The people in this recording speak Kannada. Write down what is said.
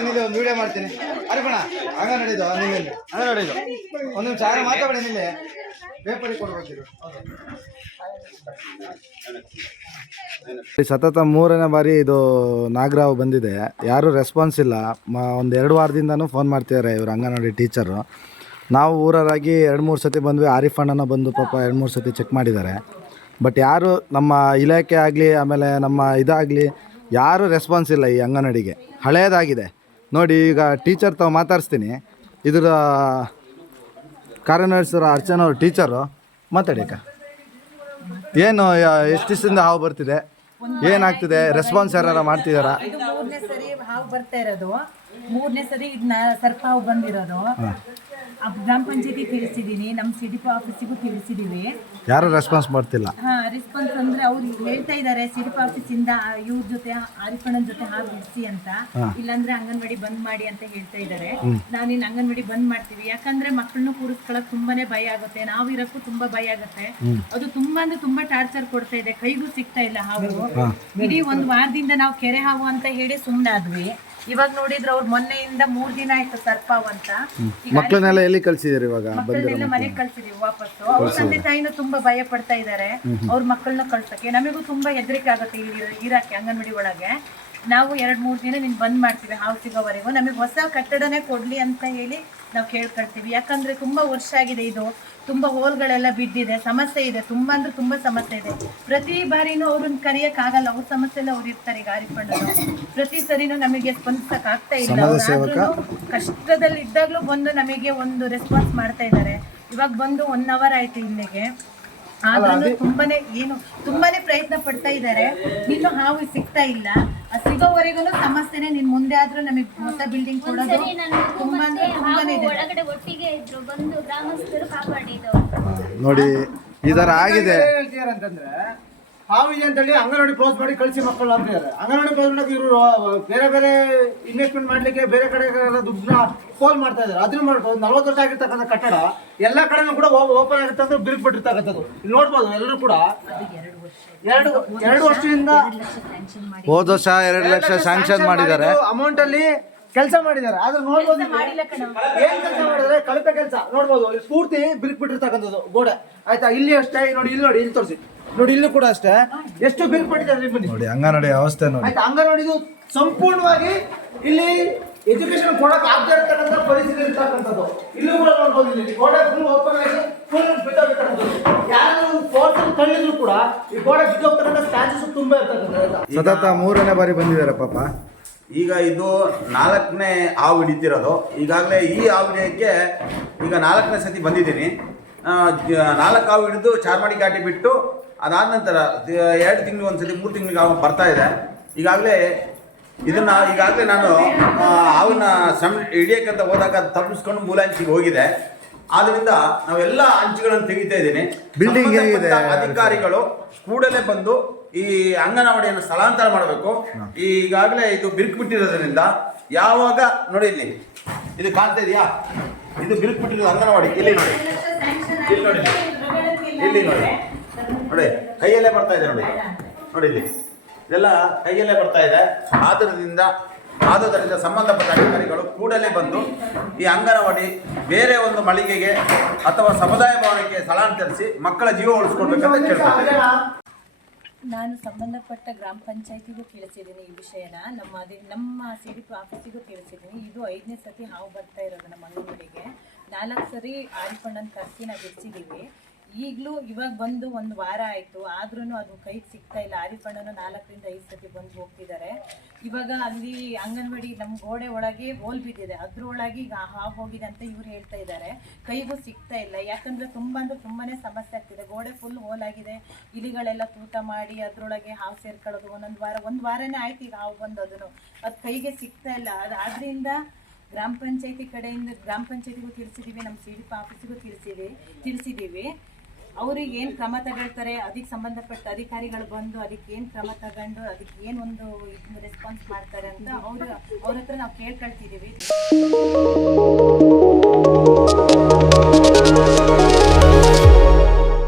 ಒಂದು ವಿಡಿಯೋ ಮಾಡ್ತೀನಿ. ಅರ್ಪಣ ಹಂಗ ನಡೆದು ಒಂದು ನಿಮಿಷ ಮಾತಾಡಿ ನಿನ್ನೆ ಪೇಪರಿಗೆ ಕೊಡ್ಬೇಕು. ಸತತ 3ನೇ ಬಾರಿ ಇದು ನಾಗರಾವ್ ಬಂದಿದೆ, ಯಾರೂ ರೆಸ್ಪಾನ್ಸ್ ಇಲ್ಲ. ಒಂದು 2 ವಾರದಿಂದನೂ ಫೋನ್ ಮಾಡ್ತಿದ್ದಾರೆ ಇವರು ಅಂಗನವಾಡಿ ಟೀಚರು. ನಾವು ಊರರಾಗಿ 2-3 ಸತಿ ಬಂದ್ವಿ. ಆರಿಫ್ ಅಣ್ಣನ ಬಂದು ಪಾಪ 2-3 ಸತಿ ಚೆಕ್ ಮಾಡಿದ್ದಾರೆ. ಬಟ್ ಯಾರು ನಮ್ಮ ಇಲಾಖೆ ಆಗಲಿ ಆಮೇಲೆ ನಮ್ಮ ಇದಾಗಲಿ ಯಾರೂ ರೆಸ್ಪಾನ್ಸ್ ಇಲ್ಲ ಈ ಅಂಗನವಾಡಿಗೆ. ಹಳೇದಾಗಿದೆ ನೋಡಿ. ಈಗ ಟೀಚರ್ ತಾವು ಮಾತಾಡಿಸ್ತೀನಿ. ಇದರ ಕಾರ್ಯನಿರ್ವಹಿಸಿರೋ ಅರ್ಚನಾ ಅವರು ಟೀಚರು. ಮಾತಾಡಿ ಅಕ್ಕ, ಏನು ಎಷ್ಟು ದಿವಸದಿಂದ ಹಾವು ಬರ್ತಿದೆ, ಏನಾಗ್ತಿದೆ, ರೆಸ್ಪಾನ್ಸ್ ಯಾರು ಮಾಡ್ತಿದ್ದಾರಾ? ಇದು 3ನೇ ಸರಿ ಹಾವು ಬರ್ತಾ ಇರೋದು. 3ನೇ ಸರಿ ಇದನ್ನ ಸರ್ಪ ಹಾವು ಬಂದಿರೋದು. ಗ್ರಾಮ ಪಂಚಾಯತಿ ತಿಳಿಸಿದೀನಿ, ನಮ್ಮ ಸಿಡಿಪಿ ಆಫೀಸಿಗೂ ತಿಳಿಸಿದೀವಿ. ಯಾರು ರೆಸ್ಪಾನ್ಸ್ ಮಾಡ್ತಿಲ್ಲ. ರೆಸ್ಪಾನ್ಸ್ ಅಂದ್ರೆ ಅವ್ರು ಹೇಳ್ತಾ ಇದ್ದಾರೆ ಸಿಡಿಪಿ ಆಫೀಸಿಂದ ಇವ್ರ ಜೊತೆ ಆರಿಫಣ್ಣನ ಜೊತೆ ಹಾವು ಬಿಡಿಸಿ ಅಂತ, ಇಲ್ಲಾಂದ್ರೆ ಅಂಗನವಾಡಿ ಬಂದ್ ಮಾಡಿ ಅಂತ ಹೇಳ್ತಾ ಇದ್ದಾರೆ. ನಾನಿನ್ ಅಂಗನವಾಡಿ ಬಂದ್ ಮಾಡ್ತೀವಿ, ಯಾಕಂದ್ರೆ ಮಕ್ಕಳನ್ನು ಕೂರಿಸ್ಕೊಳಕ್ ತುಂಬಾನೇ ಭಯ ಆಗುತ್ತೆ. ನಾವು ಇರಕ್ಕೂ ತುಂಬಾ ಭಯ ಆಗುತ್ತೆ. ಅದು ತುಂಬಾ ಅಂದ್ರೆ ತುಂಬಾ ಟಾರ್ಚರ್ ಕೊಡ್ತಾ ಇದೆ. ಕೈಗೂ ಸಿಗ್ತಾ ಇಲ್ಲ ಹಾವು. ಇಡೀ 1 ವಾರದಿಂದ ನಾವು ಕೆರೆ ಹಾವು ಅಂತ ಹೇಳಿ ಸುಮ್ಮನಾದ್ವಿ. ಇವಾಗ ನೋಡಿದ್ರೆ ಅವ್ರು ಮೊನ್ನೆಯಿಂದ 3 ದಿನ ಆಯ್ತು ಸರ್ಪಾವ್ ಅಂತ. ಮಕ್ಕಳನ್ನೆಲ್ಲ ಎಲ್ಲಿ ಕಳ್ಸಿದಾರೆ? ಇವಾಗ ಮಕ್ಕಳನ್ನೆಲ್ಲ ಮನೆಗೆ ಕಳ್ಸಿದೀವಿ ವಾಪಸ್ಸು. ಅವ್ರ ತಂದೆ ತಾಯಿನೂ ತುಂಬಾ ಭಯ ಪಡ್ತಾ ಇದಾರೆ ಅವ್ರ ಮಕ್ಕಳನ್ನ ಕಳ್ಸಕ್ಕೆ. ನಮಗೂ ತುಂಬಾ ಹೆದರಿಕೆ ಆಗುತ್ತೆ ಇಲ್ಲಿ ಇರಾಕೆ ಅಂಗನವಾಡಿ ಒಳಗೆ. ನಾವು 2-3 ದಿನ ನಿನ್ ಬಂದ್ ಮಾಡ್ತೀವಿ ಹಾವು ಸಿಗೋವರೆಗೂ. ನಮಗೆ ಹೊಸ ಕಟ್ಟಡನೇ ಕೊಡ್ಲಿ ಅಂತ ಹೇಳಿ ನಾವು ಕೇಳ್ಕೊಳ್ತೀವಿ. ಯಾಕಂದ್ರೆ ತುಂಬಾ ವರ್ಷ ಆಗಿದೆ, ಇದು ತುಂಬಾ ಹೋಲ್ಗಳೆಲ್ಲ ಬಿದ್ದಿದೆ, ಸಮಸ್ಯೆ ಇದೆ. ತುಂಬಾ ಅಂದ್ರೆ ತುಂಬಾ ಸಮಸ್ಯೆ ಇದೆ. ಪ್ರತಿ ಬಾರಿನೂ ಅವ್ರನ್ನ ಕರಿಯಕ್ ಆಗಲ್ಲ, ಅವ್ರ ಸಮಸ್ಯೆಲ್ಲ ಅವ್ರು ಇರ್ತಾರೆ. ಈಗ ಆರಿಫಣ್ಣರು ಪ್ರತಿ ಸರಿನೂ ನಮಗೆ ಸ್ಪಂದಿಸಕ್ ಆಗ್ತಾ ಇಲ್ಲ. ಕಷ್ಟದಲ್ಲಿ ಇದ್ದಾಗ್ಲೂ ಬಂದು ನಮಗೆ ಒಂದು ರೆಸ್ಪಾನ್ಸ್ ಮಾಡ್ತಾ ಇದ್ದಾರೆ. ಇವಾಗ ಬಂದು 1 ಅವರ್ ಆಯ್ತು ಇಲ್ಲಿಗೆ. ಆದ್ರೂ ತುಂಬಾನೇ ಪ್ರಯತ್ನ ಪಡ್ತಾ ಇದ್ದಾರೆ. ಇನ್ನು ಹಾವು ಸಿಗ್ತಾ ಇಲ್ಲ. ಸಿಗೋವರೆಗೂ ಸಮಸ್ಯೆನೆ. ನಿನ್ ಮುಂದೆ ಆದ್ರೂ ನಮಗೆ ಹೊಸ ಬಿಲ್ಡಿಂಗ್ ಕೊಡೋದು ತುಂಬಾನೇ ಒಳಗಡೆ ಒಟ್ಟಿಗೆ ಇದ್ರು ಬಂದು ಗ್ರಾಮಸ್ಥರು ಕಾಪಾಡಿದ್ರು ನೋಡಿ. ಇದರ ಆಗಿದೆ ಅಂತಂದ್ರೆ ಹಾವು ಇದೆ ಅಂತೇಳಿ ಅಂಗನವಾಡಿ ಕ್ಲೋಸ್ ಮಾಡಿ ಕಳಿಸಿ ಮಕ್ಕಳು ಅಂತ ಇದ್ದಾರೆ. ಅಂಗನವಾಡಿ ಕ್ಲೋಸ್ ಮಾಡಕ್ಕೆ ಇವರು ಬೇರೆ ಬೇರೆ ಇನ್ವೆಸ್ಟ್ಮೆಂಟ್ ಮಾಡ್ಲಿಕ್ಕೆ ಬೇರೆ ಕಡೆ ದುಡ್ಡನ್ನ ಫೋನ್ ಮಾಡ್ತಾ ಇದ್ದಾರೆ. ಅದನ್ನ ಮಾಡ್ಬೋದು. 40 ವರ್ಷ ಆಗಿರ್ತಕ್ಕಂಥ ಕಟ್ಟಡ ಎಲ್ಲ ಕಡೆನೂ ಕೂಡ ಓಪನ್ ಆಗುತ್ತೆ ಅಂತ ಬಿರುಕು ಬಿಟ್ಟಿರ್ತಕ್ಕಂಥದ್ದು ಇಲ್ಲಿ ನೋಡ್ಬೋದು. ಎಲ್ಲರೂ ಕೂಡ 2 ವರ್ಷದಿಂದ ಹೋದ ವರ್ಷ 2 ಲಕ್ಷ ಸ್ಯಾಂಕ್ಷನ್ ಮಾಡಿದ್ದಾರೆ. ಅಮೌಂಟ್ ಅಲ್ಲಿ ಕೆಲಸ ಮಾಡಿದ್ದಾರೆ. ಆದ್ರೆ ನೋಡ್ಬೋದು ಏನ್ ಕೆಲಸ ಮಾಡಿದ್ರೆ ಕಳಪೆ ಕೆಲಸ ನೋಡ್ಬೋದು. ಪೂರ್ತಿ ಬಿರುಕು ಬಿಟ್ಟಿರ್ತಕ್ಕಂಥದ್ದು ಗೋಡೆ ಆಯ್ತಾ. ಇಲ್ಲಿ ಅಷ್ಟೇ ನೋಡಿ, ಇಲ್ಲಿ ನೋಡಿ, ಇಲ್ಲಿ ತೋರಿಸಿ ನೋಡಿ, ಇಲ್ಲೂ ಕೂಡ ಅಷ್ಟೇ ಎಷ್ಟು ಬಿರುಕು ಪಟ್ಟಿದ್ದಾರೆ ನೋಡಿ. ಅಂಗನವಾಡಿ ವ್ಯವಸ್ಥೆ ನೋಡಿ ಆಯ್ತಾ. ಅಂಗನವಾಡಿದು ಸಂಪೂರ್ಣವಾಗಿ ಇಲ್ಲಿ ಎಜುಕೇಶನ್ ಕೊಡಕ್ ಆಗದೆ ಇರ್ತಕ್ಕಂಥ ಪರಿಸ್ಥಿತಿ ಇರ್ತಕ್ಕಂಥದ್ದು. ಇಲ್ಲೂ ಕೂಡ ನೋಡ್ಬೋದು. ಇಲ್ಲಿ ಗೋಡೆ ಫುಲ್ ಓಪನ್ ಆಗಿ ಫುಲ್ ಬಿದ್ದೋಗಿರ್ತಕ್ಕಂಥದ್ದು. ಯಾರು ಫೋರ್ಸ್ ತಳ್ಳಿದ್ರು ಕೂಡ ಈ ಗೋಡೆ ಬಿದ್ದೋಗ್ತಕ್ಕಂಥ ಚಾನ್ಸಸ್ ತುಂಬಾ ಇರ್ತಕ್ಕಂಥದ್ದು. ಸತತ 3ನೇ ಬಾರಿ ಬಂದಿದ್ದಾರೆ ಪಾಪ. ಈಗ ಇದು 4ನೇ ಹಾವು ಹಿಡಿತಿರೋದು. ಈಗಾಗಲೇ ಈ ಹಾವು ಹಿಡಿಯೋಕ್ಕೆ ಈಗ 4ನೇ ಸತಿ ಬಂದಿದ್ದೀನಿ. 4 ಹಾವು ಹಿಡಿದು ಚಾರ್ಮಾಡಿ ಘಾಟಿ ಬಿಟ್ಟು ಅದಾದ ನಂತರ 2 ತಿಂಗಳು ಒಂದ್ಸತಿ 3 ತಿಂಗಳಿಗೆ ಹಾವು ಬರ್ತಾ ಇದೆ. ಈಗಾಗಲೇ ನಾನು ಹಾವನ್ನ ಹಿಡಿಯೋಕ್ಕಂತ ಹೋದಾಗ ತಪ್ಪಿಸ್ಕೊಂಡು ಮೂಲ ಅಂಚಿಗೆ ಹೋಗಿದೆ. ಆದ್ರಿಂದ ನಾವೆಲ್ಲ ಅಂಚುಗಳನ್ನು ತೆಗಿತಾ ಇದ್ದೀನಿ. ಬಿಲ್ಡಿಂಗ್ ಅಧಿಕಾರಿಗಳು ಕೂಡಲೇ ಬಂದು ಈ ಅಂಗನವಾಡಿಯನ್ನು ಸ್ಥಳಾಂತರ ಮಾಡಬೇಕು. ಈಗಾಗಲೇ ಇದು ಬಿರುಕು ಬಿಟ್ಟಿರೋದ್ರಿಂದ ಯಾವಾಗ ನೋಡಿ, ಇದು ಕಾಣ್ತಾ ಇದೆಯಾ? ಇದು ಬಿರುಕು ಬಿಟ್ಟಿರೋದು ಅಂಗನವಾಡಿ. ಇಲ್ಲಿ ನೋಡಿ, ಇಲ್ಲಿ ನೋಡಿ, ಕೈಯಲ್ಲೇ ಬರ್ತಾ ಇದೆ ನೋಡಿ ಇಲ್ಲಿ ಇದೆಲ್ಲ ಕೈಯಲ್ಲೇ ಬರ್ತಾ ಇದೆ. ಆದುದರಿಂದ ಸಂಬಂಧಪಟ್ಟ ಅಧಿಕಾರಿಗಳು ಕೂಡಲೇ ಬಂದು ಈ ಅಂಗನವಾಡಿ ಬೇರೆ ಒಂದು ಮಳಿಗೆಗೆ ಅಥವಾ ಸಮುದಾಯ ಭವನಕ್ಕೆ ಸ್ಥಳಾಂತರಿಸಿ ಮಕ್ಕಳ ಜೀವ ಉಳಿಸ್ಕೊಳ್ಬೇಕಂತ ಕೇಳ್ತಾರೆ. ನಾನು ಸಂಬಂಧಪಟ್ಟ ಗ್ರಾಮ ಪಂಚಾಯತಿಗೂ ತಿಳಿಸಿದ್ದೀನಿ ಈ ವಿಷಯನ. ನಮ್ಮ ಸಿಡಿಪಿ ಆಫೀಸಿಗೂ ತಿಳಿಸಿದ್ದೀನಿ. ಇದು 5ನೇ ಸತಿ ಹಾವು ಬರ್ತಾ ಇರೋದು ನಮ್ಮ ಅಂಗನವಾಡಿಗೆ. 4 ಸರಿ ಆರಿಫಣ್ಣನ ಕರೆಸಿ ನಾವು ಬಿಡಿಸಿದ್ದೀವಿ. ಈಗಲೂ ಇವಾಗ ಬಂದು 1 ವಾರ ಆಯಿತು, ಆದ್ರೂ ಅದು ಕೈಗೆ ಸಿಗ್ತಾ ಇಲ್ಲ. ಆರಿಫಣ್ಣನ 4ರಿಂದ 5 ಸತಿ ಬಂದು ಹೋಗ್ತಿದ್ದಾರೆ. ಇವಾಗ ಅಲ್ಲಿ ಅಂಗನವಾಡಿ ನಮ್ಮ ಗೋಡೆ ಒಳಗೆ ಹೋಲ್ ಬಿದ್ದಿದೆ, ಅದ್ರೊಳಗೆ ಈಗ ಹಾವು ಹೋಗಿದೆ ಅಂತ ಇವ್ರು ಹೇಳ್ತಾ ಇದ್ದಾರೆ. ಕೈಗೂ ಸಿಗ್ತಾ ಇಲ್ಲ. ಯಾಕಂದ್ರೆ ತುಂಬಾನೇ ಸಮಸ್ಯೆ ಆಗ್ತಿದೆ. ಗೋಡೆ ಫುಲ್ ಹೋಲ್ ಆಗಿದೆ. ಇಲಿಗಳೆಲ್ಲ ತೂತ ಮಾಡಿ ಅದ್ರೊಳಗೆ ಹಾವು ಸೇರ್ಕೊಳ್ಳೋದು. 1 ವಾರನೇ ಆಯ್ತು ಈಗ ಹಾವು ಬಂದು. ಅದು ಕೈಗೆ ಸಿಗ್ತಾ ಇಲ್ಲ. ಆದ್ರಿಂದ ಗ್ರಾಮ ಪಂಚಾಯತಿ ಕಡೆಯಿಂದ ಗ್ರಾಮ ಪಂಚಾಯತಿಗೂ ತಿಳಿಸಿದ್ದೀವಿ, ನಮ್ಮ ಸಿಡಿಪಿ ಆಫೀಸಿಗೂ ತಿಳಿಸಿದ್ದೀವಿ. ಅವ್ರಿಗೆ ಏನು ಕ್ರಮ ತಗೊಳ್ತಾರೆ, ಅದಕ್ಕೆ ಸಂಬಂಧಪಟ್ಟ ಅಧಿಕಾರಿಗಳು ಬಂದು ಅದಕ್ಕೆ ಏನು ಕ್ರಮ ತಗೊಂಡು ಅದಕ್ಕೆ ಏನು ಒಂದು ರೆಸ್ಪಾನ್ಸ್ ಮಾಡ್ತಾರೆ ಅಂತ ಅವ್ರ ಹತ್ರ ನಾವು ಕೇಳ್ಕೊಳ್ತಿದ್ದೀವಿ.